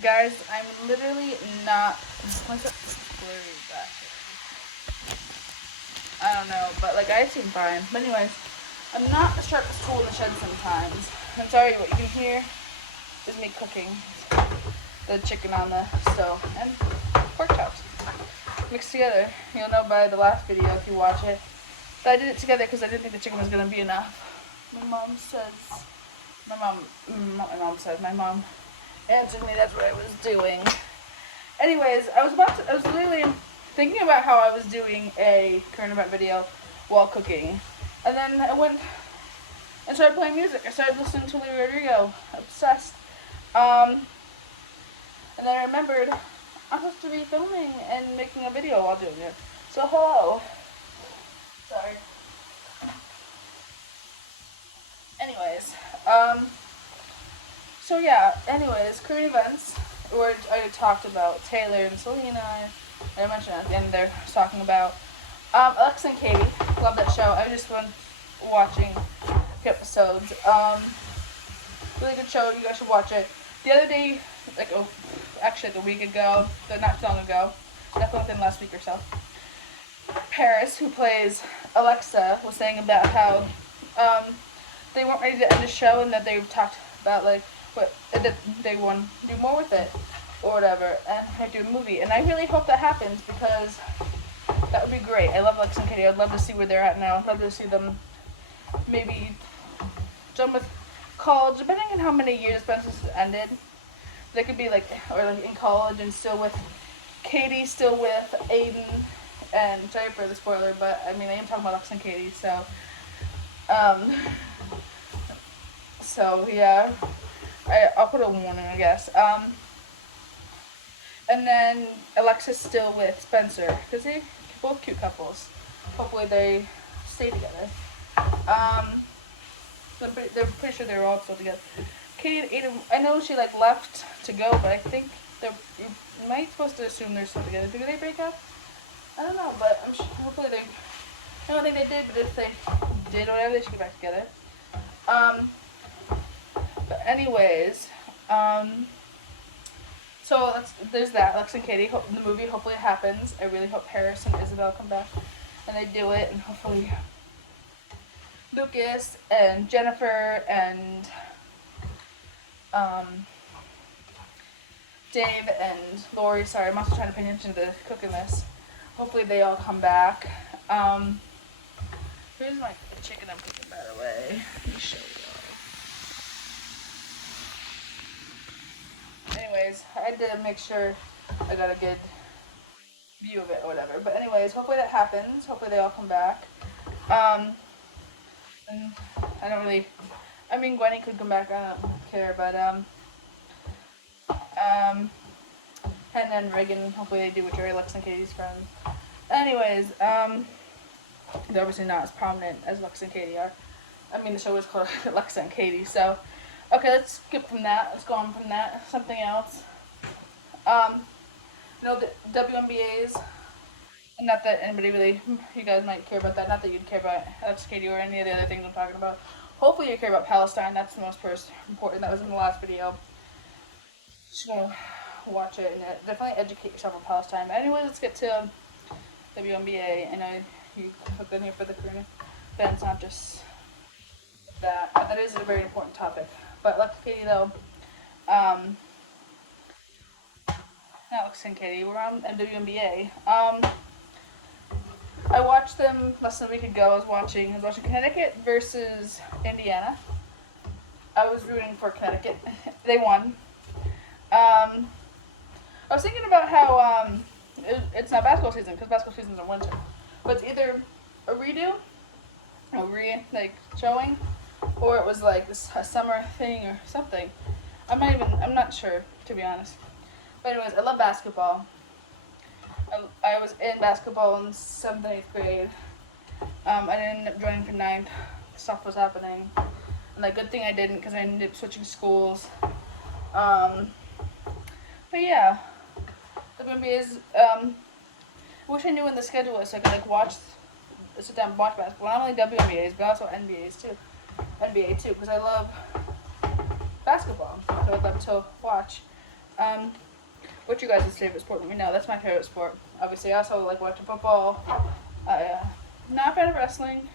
Guys, I'm literally not. What's up? Blurry back. I don't know, but like I seem fine. But anyways, I'm not the sharpest tool in the shed sometimes. I'm sorry, what you can hear is me cooking the chicken on the stove and pork chops mixed together. You'll know by the last video if you watch it that I did it together because I didn't think the chicken was gonna be enough. My mom says, my mom answered me that's what I was doing. Anyways, I was literally thinking about how I was doing a current event video while cooking. And then I went and started playing music. I started listening to Olivia Rodrigo. Obsessed. And then I remembered I'm supposed to be filming and making a video while doing it. So hello. Sorry. Anyways, so yeah, current events, where I talked about Taylor and Selena, I mentioned at the end they're talking about Alexa and Katie. Love that show. I just been watching the episodes. Really good show. You guys should watch it. The other day, actually like a week ago, not too long ago, definitely within the last week or so, Paris, who plays Alexa, was saying about how they weren't ready to end the show and that they talked about that they want to do more with it or whatever and do a movie. And I really hope that happens because that would be great. I love Alexa and Katie. I'd love to see where they're at now. I'd love to see them maybe done with college, depending on how many years Princess has ended. They could be in college and still with Katie, still with Aiden, and sorry for the spoiler, but I mean I am talking about Alexa and Katie, so yeah, I'll put a warning, I guess. And then Alexa's still with Spencer because they're both cute couples. Hopefully they stay together. They're pretty sure they're all still together. Katie and Aiden, I know she left to go, but I think you might supposed to assume they're still together. Did they break up? I don't know, but I'm sure, hopefully they. I don't think they did, but if they did, whatever, they should get back together. But anyways, so there's that. Lex and Katie. The movie hopefully it happens. I really hope Paris and Isabel come back and they do it, and hopefully Lucas and Jennifer and Dave and Lori. Sorry, I'm also trying to pay attention to the cooking this. Hopefully they all come back. Here's my chicken I'm cooking, by the way. Let me show you. Anyways, I had to make sure I got a good view of it or whatever. But anyways, hopefully that happens. Hopefully they all come back. And I don't really. I mean, Gwenny could come back. I don't care, but and then Reagan. Hopefully they do with Jerry, Lex, and Katie's friends. Anyways, they're obviously not as prominent as Lex and Katie are. I mean, the show is called Lex and Katie, so. Okay, let's skip from that. Let's go on from that. Something else. The WNBAs. Not that anybody really, you guys might care about that. Not that you'd care about Alex, Katie, or any of the other things I'm talking about. Hopefully you care about Palestine. That's the most important. That was in the last video. Just gonna watch it and definitely educate yourself on Palestine. But anyways, let's get to WNBA. And you hooked in here for the current events, not just that. But that is a very important topic. But Lex and Katie, though, not Lex and Katie, we're on WNBA. I watched them less than a week ago. I was watching Connecticut versus Indiana. I was rooting for Connecticut. They won. I was thinking about how it's not basketball season because basketball season's in winter, but it's either a redo, showing, or it was a summer thing or something. I'm not sure, to be honest. But anyways, I love basketball. I was in basketball in 7th and 8th grade. I ended up joining for 9th. Stuff was happening. And good thing I didn't because I ended up switching schools. But yeah. WNBA is, I wish I knew when the schedule was so I could sit down and watch basketball. Not only WNBAs, but also NBA too, because I love basketball. So I'd love to watch What's your guys' favorite sport? Let me know. That's my favorite sport. Obviously, I also like watching football. Not a fan of wrestling.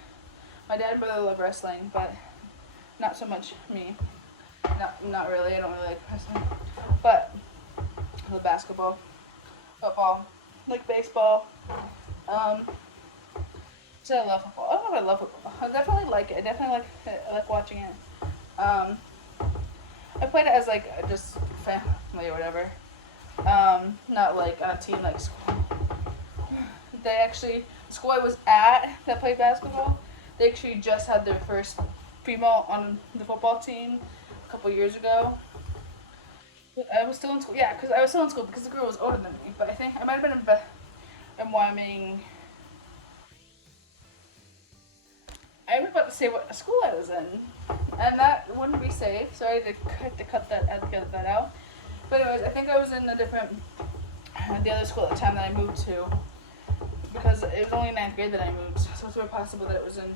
My dad and brother love wrestling, but not so much me. Not really. I don't really like wrestling. But I love basketball, football, like baseball. So I love football. I don't know if I love football. I definitely like it. I definitely like it. I like watching it. I played it as like just family or whatever. Not like on a team like school. They actually, school I was at that played basketball, they actually just had their first female on the football team a couple years ago. I was still in school, yeah, because I was still in school because the girl was older than me. But I think I might have been in Wyoming. I was about to say what school I was in, and that wouldn't be safe, so I had to cut that out. But anyways, I think I was in a different, the other school at the time that I moved to, because it was only in 9th grade that I moved, so it's very possible that it was in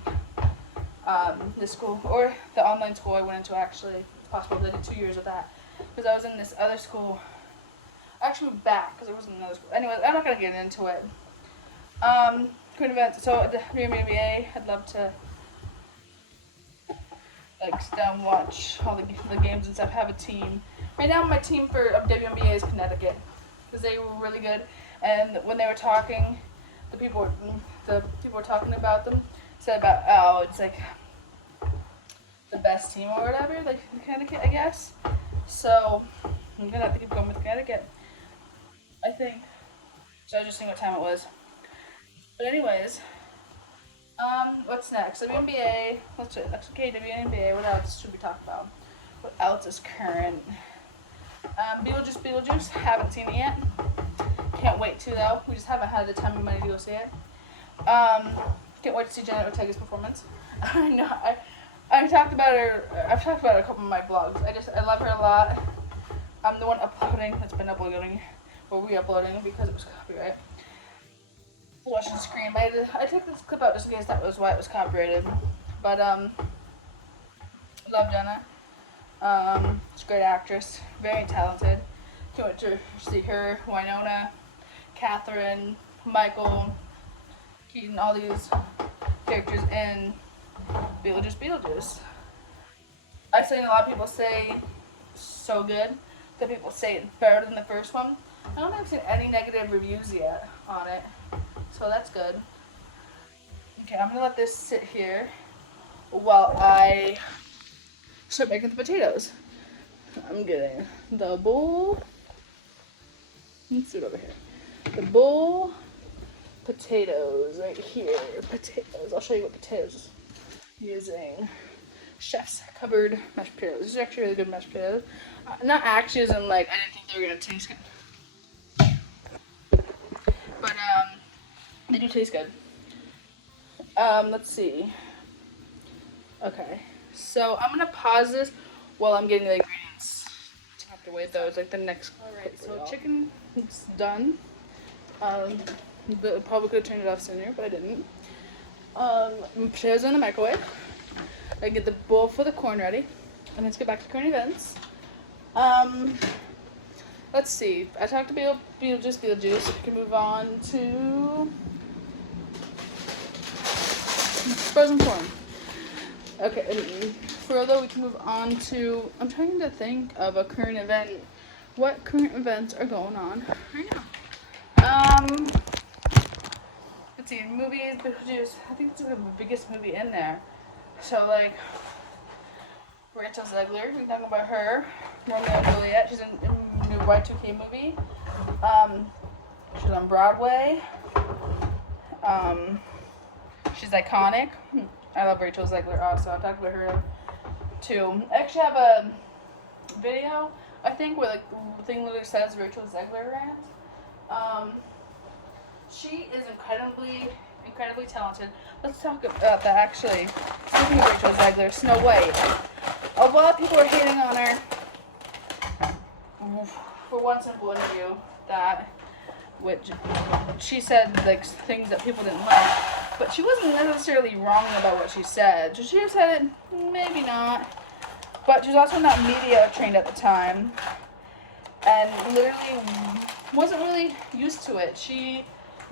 this school, or the online school I went into actually. It's possible that I did 2 years of that, because I was in this other school. I actually moved back, because it was in another school. Anyways, I'm not going to get into it. Current events, so the WNBA, I'd love to like sit down and watch all the games and stuff, have a team. Right now my team for WNBA is Connecticut, because they were really good, and when they were talking, the people were talking about them, said about, oh, it's like the best team or whatever, like Connecticut, I guess. So I'm gonna have to keep going with Connecticut, I think. So I was just seeing what time it was. But anyways, what's next? WNBA. Okay, WNBA. What else should we talk about? What else is current? Beetlejuice. Haven't seen it yet. Can't wait to though. We just haven't had the time and money to go see it. Can't wait to see Jenna Ortega's performance. I know. I talked about her. I've talked about it a couple of my blogs. I love her a lot. I'm the one uploading. That's been uploading or re-uploading because it was copyright. Watching the screen, but I took this clip out just in case that was why it was copyrighted. But love Jenna. She's a great actress, very talented. Can't wait to see her, Winona, Catherine, Michael, Keaton, all these characters in Beetlejuice. I've seen a lot of people say so good. Some people say it's better than the first one. I don't think I've seen any negative reviews yet on it. So that's good. Okay, I'm gonna let this sit here while I start making the potatoes. I'm getting the bowl. Let's do it over here. The bowl, potatoes right here. Potatoes. I'll show you what potatoes I'm using. Chef's Cupboard mashed potatoes. These are actually really good mashed potatoes. Not actually as in like I didn't think they were gonna taste good. But they do taste good. Let's see. Okay, so I'm gonna pause this while I'm getting the ingredients. I have to wait though. It's like the next. All right, so chicken is done. Probably could have turned it off sooner, but I didn't. Potatoes in the microwave. I get the bowl for the corn ready, and let's get back to current events. Let's see. I talked to Beetlejuice. We can move on to frozen corn. Okay, and further we can move on to. I'm trying to think of a current event. What current events are going on right now? Let's see. Movies, Beetlejuice. I think it's the biggest movie in there. So like. Rachel Zegler, we can talk about her. Romeo and Juliet, she's in a new Y2K movie. She's on Broadway. She's iconic. I love Rachel Zegler also. I've talked about her too. I actually have a video, I think, where like the thing literally says Rachel Zegler rant. She is incredibly talented. Let's talk about that actually. Speaking of Rachel Zegler, Snow White. A lot of people are hating on her for one simple interview which she said like things that people didn't like, but she wasn't necessarily wrong about what she said. Should she have said it? Maybe not. But she was also not media trained at the time, and literally wasn't really used to it. She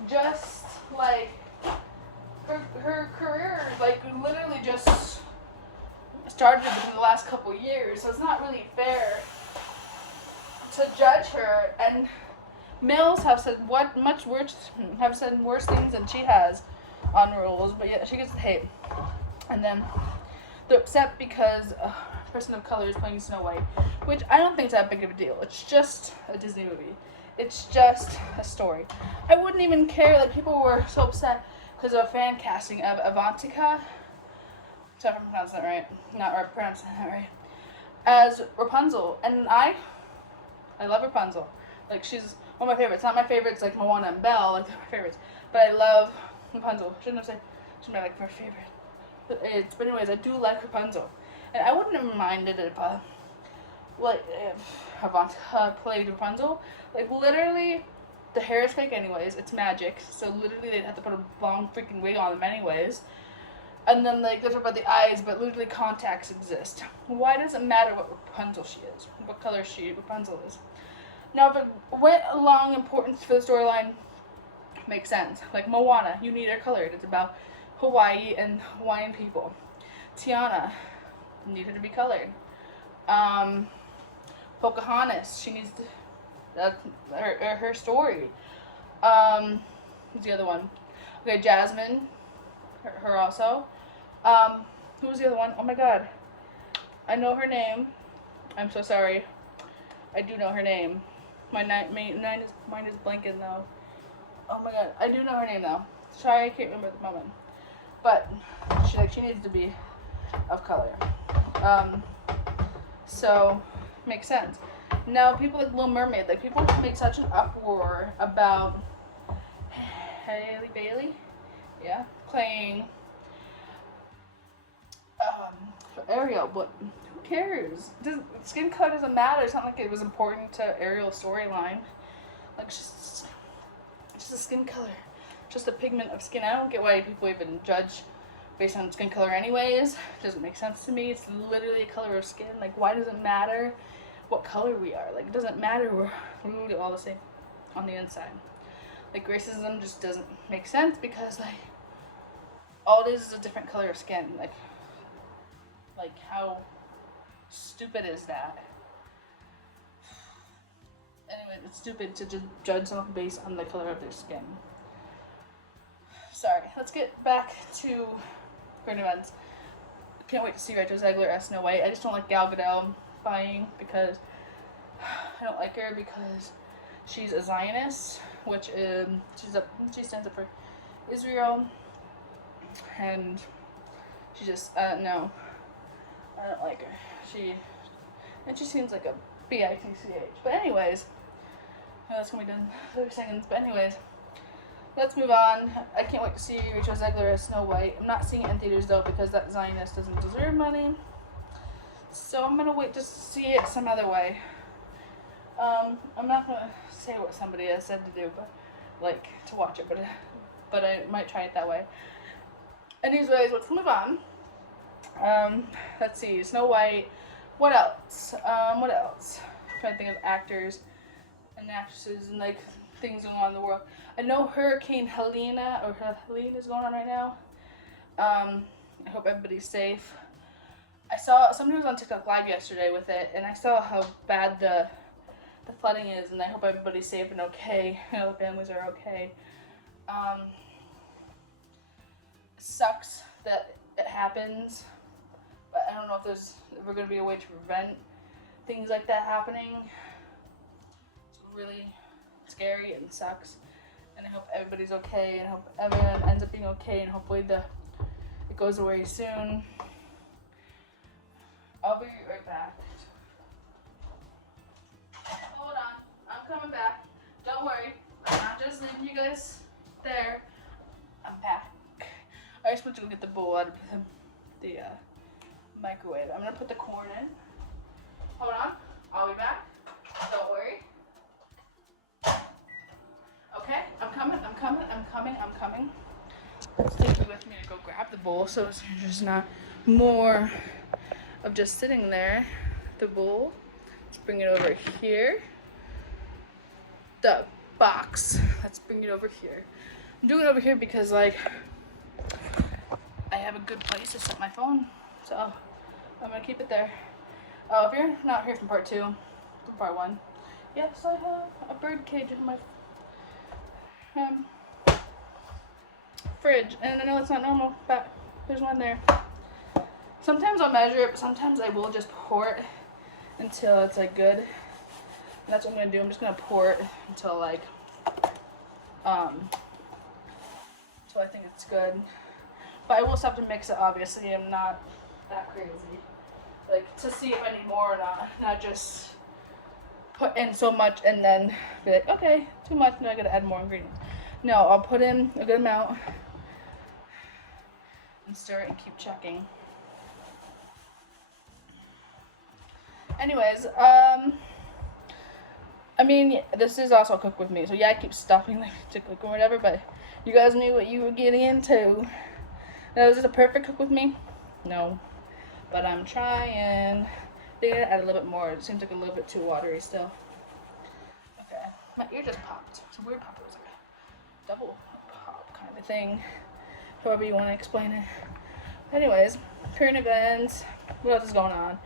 just like her career like literally just started within the last couple years, so it's not really fair to judge her. And males have said have said worse things than she has on Rules, but yet she gets the hate. And then they're upset because a person of color is playing Snow White, which I don't think is that big of a deal. It's just a Disney movie. It's just a story. I wouldn't even care that people were so upset because of a fan casting of Avantika. Sorry if I'm pronouncing that right. Not pronouncing that right. As Rapunzel, and I love Rapunzel. Like, she's one of my favorites. Not my favorites like Moana and Belle, like they're my favorites. But I love Rapunzel. Shouldn't be like my favorite. But anyways, I do like Rapunzel, and I wouldn't have minded if Avantika played Rapunzel. Like, literally, the hair is fake anyways. It's magic, so literally they'd have to put a long freaking wig on them anyways. And then like they talk about the eyes, but literally contacts exist. Why does it matter what Rapunzel she is? What color Rapunzel is? Now, if it went along importance for the storyline, makes sense. Like Moana, you need her colored. It's about Hawaii and Hawaiian people. Tiana, you need her to be colored. Pocahontas, she needs her story. Who's the other one? Okay, Jasmine, her also. Who was the other one? Oh my god, I know her name. I'm so sorry. I do know her name. Mine is blanking though. Oh my god, I do know her name though. Sorry, I can't remember at the moment. But she needs to be of color. So makes sense. Now people like Little Mermaid, like people make such an uproar about Hailey Bailey, yeah, playing Ariel, but who cares? Skin color doesn't matter. It's not like it was important to Ariel's storyline. Like, just a skin color, just a pigment of skin. I don't get why people even judge based on skin color anyways. It doesn't make sense to me. It's literally a color of skin. Like, why does it matter what color we are? Like, it doesn't matter. We're literally all the same on the inside. Like, racism just doesn't make sense because, like, all it is a different color of skin. Like how stupid is that? Anyway, it's stupid to just judge someone based on the color of their skin. Sorry, let's get back to current events. Can't wait to see Rachel Zegler as Snow White. I just don't like Gal Gadot buying because I don't like her because she's a Zionist, which she stands up for Israel, and she just no. I don't like her. She seems like a bitch. But anyways, that's gonna be done in 30 seconds. But anyways, let's move on. I can't wait to see Rachel Zegler as Snow White. I'm not seeing it in theaters though because that Zionist doesn't deserve money. So I'm gonna wait to see it some other way. I'm not gonna say what somebody has said to do, but like to watch it, but I might try it that way. Anyways, let's move on. Let's see, Snow White. What else? I'm trying to think of actors and actresses and like things going on in the world. I know Hurricane Helene is going on right now. I hope everybody's safe. I saw somebody was on TikTok live yesterday with it, and I saw how bad the flooding is, and I hope everybody's safe and okay. I know the families are okay. It sucks that it happens. But I don't know if there's ever going to be a way to prevent things like that happening. It's really scary and sucks. And I hope everybody's okay, and I hope everyone ends up being okay, and hopefully it goes away soon. I'll be right back. Hold on. I'm coming back. Don't worry. I'm not just leaving you guys there. I'm back. I just went to go get the bowl out of the microwave. I'm gonna put the corn in. Hold on. I'll be back. Don't worry. Okay, I'm coming. Let's take you with me to go grab the bowl so there's not more of just sitting there. The bowl. Let's bring it over here. let's bring it over here. I'm doing it over here because like I have a good place to set my phone, so I'm gonna keep it there. Oh, if you're not here from part 2, from part 1, yes, I have a bird cage in my fridge, and I know it's not normal, but there's one there. Sometimes I'll measure it, but sometimes I will just pour it until it's like good. And that's what I'm gonna do. I'm just gonna pour it until like until I think it's good. But I will still have to mix it, obviously. I'm not that crazy. Like, to see if I need more or not just put in so much and then be like, okay, too much, now I gotta add more ingredients. No, I'll put in a good amount and stir it and keep checking. Anyways, I mean, this is also Cook With Me, so yeah, I keep stopping like to cook or whatever, but you guys knew what you were getting into. Now, is this a perfect Cook With Me? No, but I'm trying. I think I gotta add a little bit more. It seems like a little bit too watery still. Okay, my ear just popped. It's a weird pop. It was like a double pop kind of thing, however you want to explain it. Anyways, current events. What else is going on?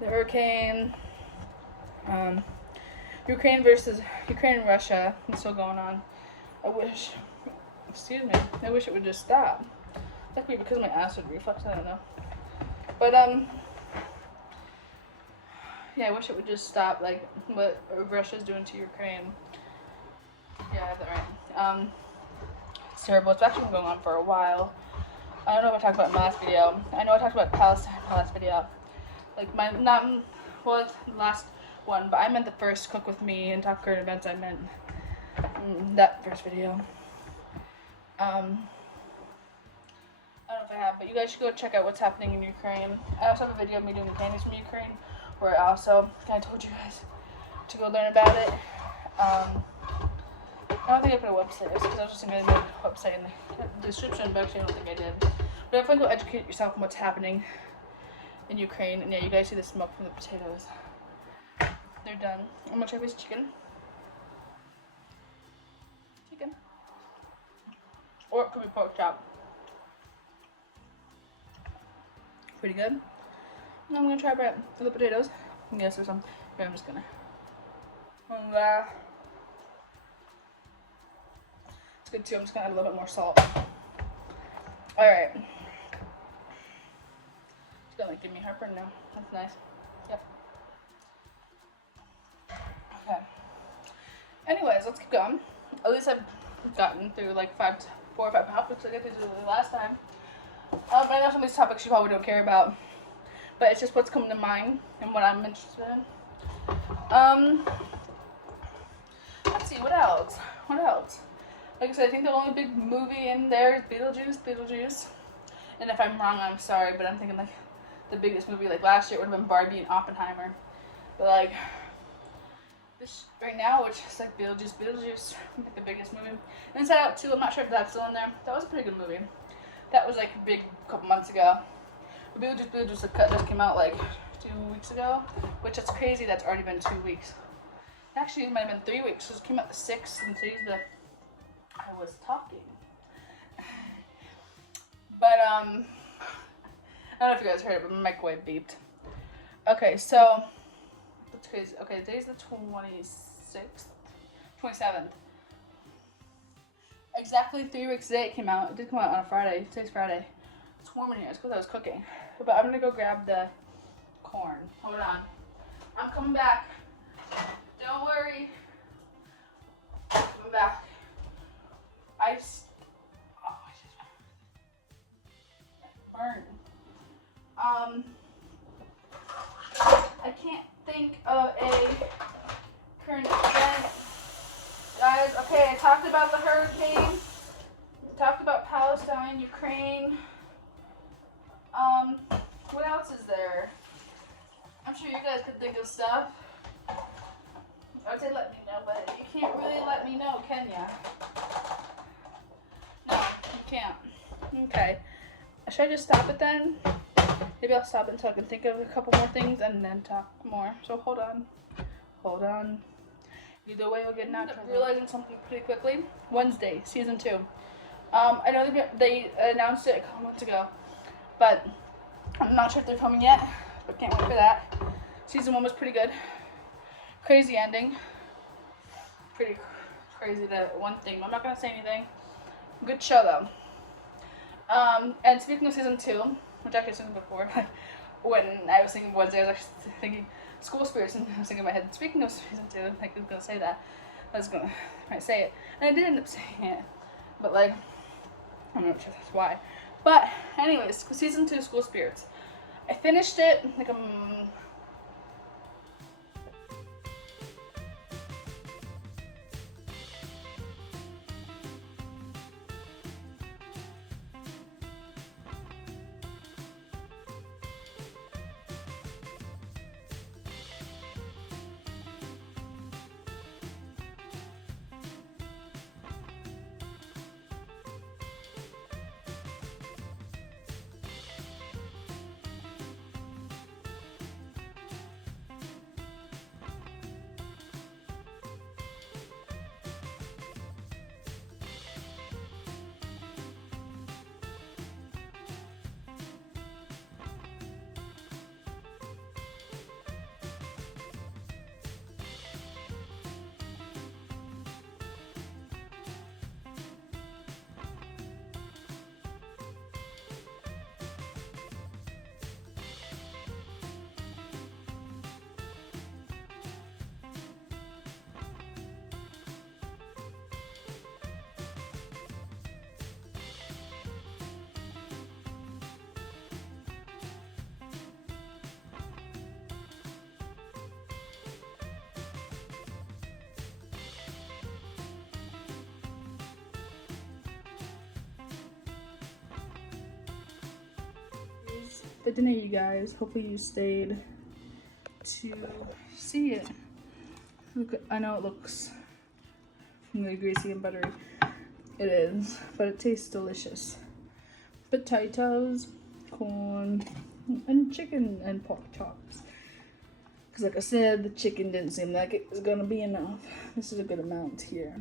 The hurricane. Ukraine and Russia is still going on. I wish it would just stop. That could be because of my acid reflux, I don't know. But, yeah, I wish it would just stop, like, what Russia's doing to Ukraine. Yeah, I have that right. It's terrible. It's actually been going on for a while. I don't know if I talked about it in my last video. I know I talked about Palestine in my last video. Like, the last one, but I meant the first Cook With Me and talk current events. I meant that first video. I don't know if I have, but you guys should go check out what's happening in Ukraine. I also have a video of me doing the candies from Ukraine, where I also kind of told you guys to go learn about it. I don't think I put a website, because I was just going to make a website in the description, but actually I don't think I did. But definitely go educate yourself on what's happening in Ukraine. And yeah, you guys see the smoke from the potatoes. They're done. I'm gonna try this chicken. Or it could be pork chop. Pretty good. Now I'm gonna try the potatoes. Yes, there's some. Here, I'm just gonna. It's good too. I'm just gonna add a little bit more salt. Alright. It's gonna like give me heartburn now. That's nice. Yep. Okay. Anyways, let's keep going. At least I've gotten through like 4 or 5 topics I got to do the last time. I know some of these topics you probably don't care about, but it's just what's coming to mind and what I'm interested in. Let's see, what else? Like I said, I think the only big movie in there is Beetlejuice. And if I'm wrong, I'm sorry, but I'm thinking like the biggest movie like last year would have been Barbie and Oppenheimer. But like this right now, which is like Beetlejuice, like the biggest movie. And Inside Out 2, I'm not sure if that's still in there. That was a pretty good movie. That was like big a couple months ago. But Beetlejuice the cut just came out like 2 weeks ago, which that's crazy. That's already been 2 weeks. Actually, it might have been 3 weeks. So it came out the 6th, and today's the. I was talking. But I don't know if you guys heard it, but my microwave beeped. Okay, so that's crazy. Okay, today's the 27th. Exactly 3 weeks today it came out. It did come out on a Friday. Today's Friday. It's warm in here. It's because I was cooking. But I'm gonna go grab the corn. Hold on. I'm coming back. Don't worry. I'm coming back. Burn. I can't think of a current event. Guys, okay, I talked about the hurricane. Talked about Palestine, Ukraine. What else is there? I'm sure you guys could think of stuff. I would say let me know, but you can't really let me know, can ya? No, you can't. Okay. Should I just stop it then? Maybe I'll stop until I can think of a couple more things and then talk more. So hold on. Either way, you'll get natural. I'm realizing something pretty quickly. Wednesday, season 2. I know they announced it a couple months ago, but I'm not sure if they're coming yet. But can't wait for that. Season 1 was pretty good. Crazy ending. Pretty crazy that one thing. I'm not gonna say anything. Good show though. And speaking of season 2, which actually season before, when I was thinking Wednesday, I was actually thinking School Spirits, and I was thinking in my head, speaking of season 2, like I was gonna say that. I say it. And I did end up saying it. But like, I'm not sure that's why. But anyways, season 2 School Spirits. I finished it like the dinner, you guys. Hopefully you stayed to see it. Look, I know it looks really greasy and buttery. It is, but it tastes delicious. Potatoes, corn, and chicken and pork chops. Because like I said, the chicken didn't seem like it was gonna be enough. This is a good amount here.